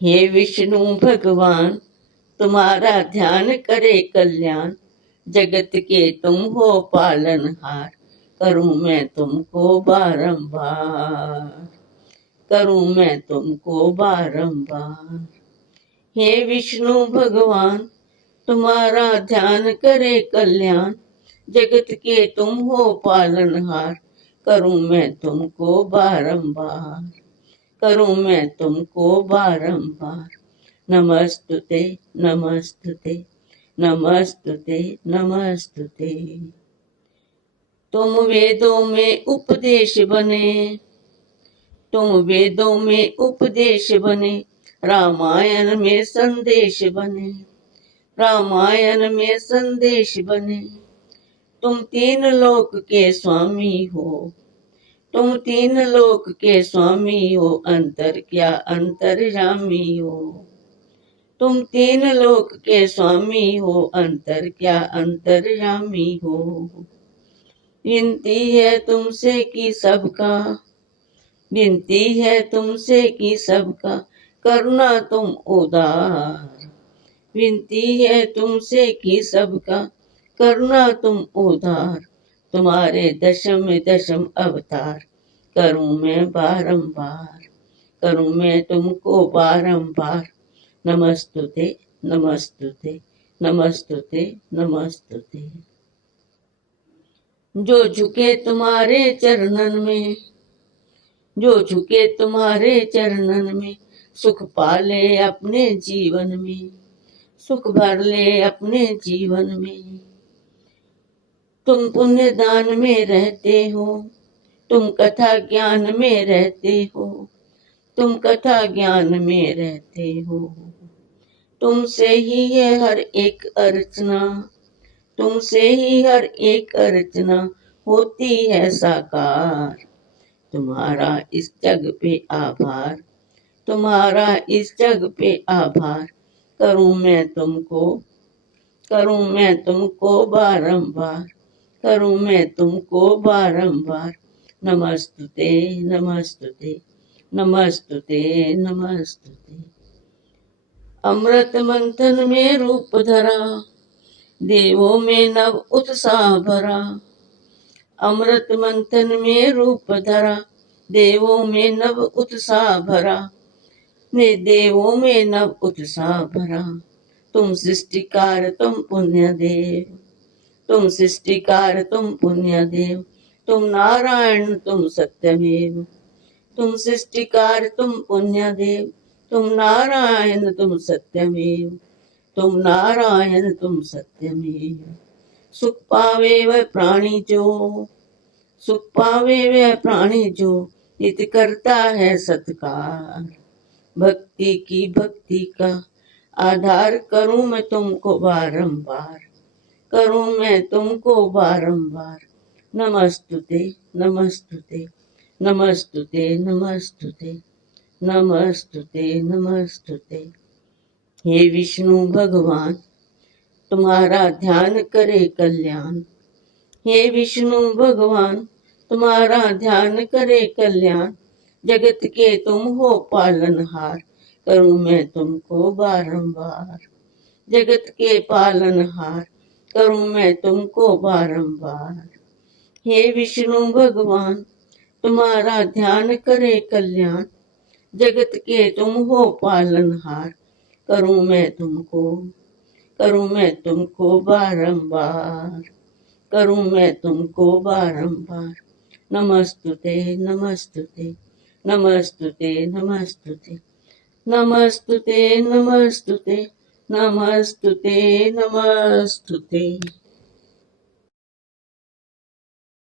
हे विष्णु भगवान तुम्हारा ध्यान करे कल्याण, जगत के तुम हो पालनहार, करूं मैं तुमको बारंबार, करूं मैं तुमको बारंबार। हे विष्णु भगवान तुम्हारा ध्यान करे कल्याण, जगत के तुम हो पालनहार, करूं मैं तुमको बारंबार, करूं मैं तुमको बारंबार। नमस्तुते नमस्तुते नमस्तुते नमस्तुते। तुम वेदों में उपदेश बने, तुम वेदों में उपदेश बने, रामायण में संदेश बने, रामायण में संदेश बने। तुम तीन लोक के स्वामी हो, तुम तीन लोक के स्वामी हो, अंतर क्या अंतर्यामी हो। तुम तीन लोक के स्वामी हो, अंतर क्या अंतर्यामी हो। विनती है तुमसे कि सबका, विनती है तुमसे कि सबका, करना तुम उदार। विनती है तुमसे कि सबका, करना तुम उदार। तुम्हारे दशम दशम अवतार, करूं मैं बारंबार, करूं मैं तुमको बारंबार। नमस्तुते नमस्तुते नमस्तुते नमस्तुते। जो झुके तुम्हारे चरणन में, जो झुके तुम्हारे चरणन में, सुख पाले अपने जीवन में, सुख भर ले अपने जीवन में। तुम पुण्य दान में रहते हो, तुम कथा ज्ञान में रहते हो, तुम कथा ज्ञान में रहते हो। तुमसे ही है हर एक अर्चना, तुमसे ही हर एक अर्चना होती है साकार। तुम्हारा इस जग पे आभार, तुम्हारा इस जग पे आभार। करूं मैं तुमको, करूं मैं तुमको बारंबार, करूं मैं तुमको बारंबार। नमस्तुते नमस्तुते नमस्तुते नमस्तुते। अमृत मंथन में रूप धरा, देवों में नव उत्साह भरा। अमृत मंथन में रूप धरा, देवों में नव उत्साह भरा, ने देवों में नव उत्साह भरा। तुम सृष्टिकार तुम पुण्य देव, तुम सृष्टिकार तुम पुण्य देव, तुम नारायण तुम सत्यमेव। तुम सृष्टिकार तुम पुण्य देव, तुम नारायण तुम सत्यमेव, तुम नारायण तुम सत्यमेव। सुख पावे वह प्राणी जो, सुख पावे वह प्राणी जो, नित्य करता है सत्कार। भक्ति की भक्ति का आधार, करूं मैं तुमको बारंबार, करूं मैं तुमको बारंबार। नमस्तुते नमस्तुते नमस्तुते नमस्तुते नमस्तुते नमस्तुते। हे विष्णु भगवान तुम्हारा ध्यान करे कल्याण, हे विष्णु भगवान तुम्हारा ध्यान करे कल्याण, जगत के तुम हो पालनहार, करूं मैं तुमको बारंबार। जगत के पालनहार, करूं मैं तुमको बारंबार। हे विष्णु भगवान तुम्हारा ध्यान करे कल्याण, जगत के तुम हो पालनहार, करूं मैं तुमको, करूं मैं तुमको बारंबार, करूं मैं तुमको बारंबार। नमस्तुते नमस्तुते नमस्तुते नमस्तुते नमस्तुते नमस्तुते नमस्तुते नमस्तुते।